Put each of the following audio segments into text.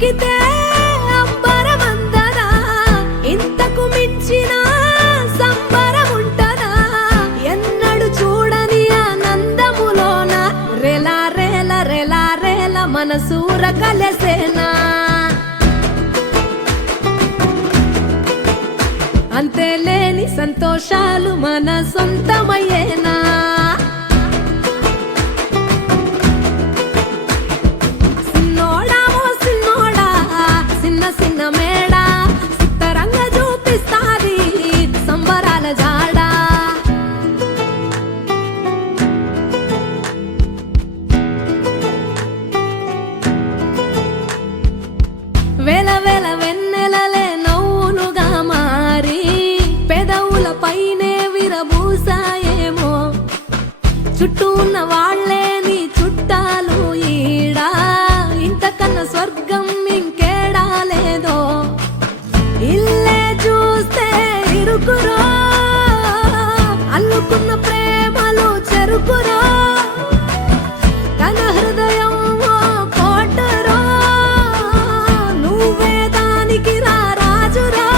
దూకితే అంబరమందదా, ఇంతకు మించిన సంబరముంటదా? ఎన్నడు చూడని ఆనందములోన రెలా రేల రెలా రేల మనసూర కలసేనా. అంతేలేని సంతోషాలు మన సొంతమయ్యేనా. సిన్నోడా ఓ సిన్నోడా, సిన్న సిన్న మేడా, సిత్తరంగా చూపిస్తాది సంబరాల జాడా. వేల వేల వెన్నెలలే నవ్వులుగా మారి పెదవుల పైనే విరబూసాయేమో. చుట్టూ ఉన్న వాళ్లే నీ చుట్టాలు ఈడా, ఇంతకన్నా స్వర్గం ఇంకేడా లేదో. ఇల్లే చూస్తే ఇరుకురో, అల్లుకున్న ప్రేమలు చెరుకురో, తన హృదయం ఓ కోటరో, నువ్వే దానికి రాజురా.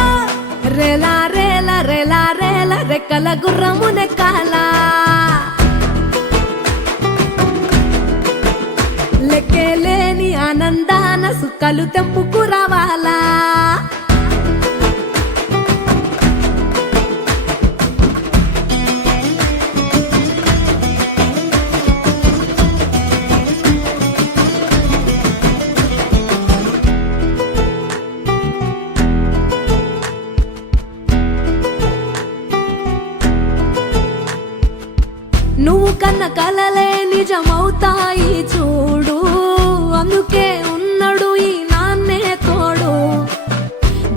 రెలా రేల రెలా రేల రెక్కల గుర్రము నెక్కాల, లెక్కేలేని ఆనందాన సుక్కలు తెంపుకు రావాలా. నువ్వు కన్న కలలే నిజమవుతాయి చూడు, అందుకే ఉన్నడు ఈ నాన్నే తోడు.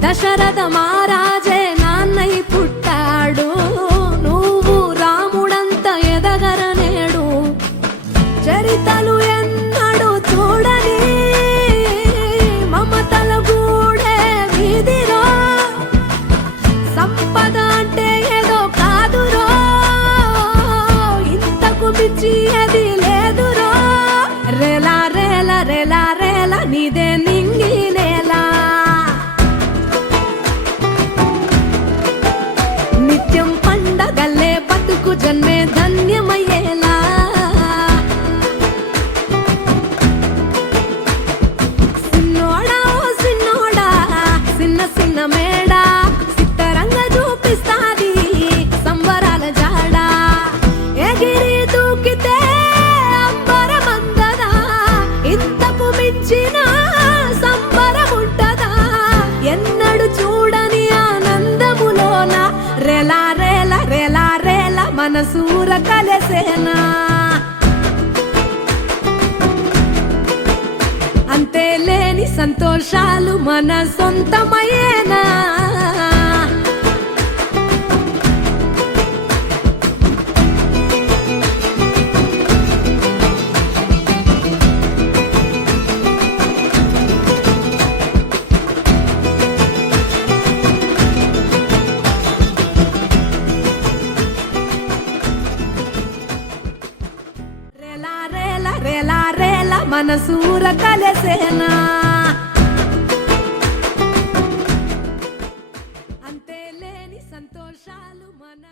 దశరథ మహారాజే నాన్నై పుట్టాడు, నువ్వు రాముడంత ఎదగరనేడు. చరితలు ఎన్నడు చూడని మమతల గూడే వీధిరో, సంపద అంటే ఏదో కాదురో, ఇంతకు మించి అది లేదురో. రెలా రేల రెలా రేల నీదే నింగి నేల, నిత్యం పండగల్లే బతుకు జన్మే ధన్యమయ్యేలా. సిన్నోడా ఓ సిన్నోడా, సిన్న సిన్న మేడా, సిత్తరంగా చూపిస్తాది సంబరాల జాడా. ఎగిరి దూకితే అంబరమందదా, ఇంతకు మించిన సంబరముంటదా? ఎన్నడు చూడని ఆనందములోన రెలా రేల రెలా రేల మనసూర కలసేనా. అంతేలేని సంతోషాలు మన సొంతమయ్యేనా. రెలా రేల రెలా రేల మనసూర కలసేనా. అంతేలేని సంతోషాలు మన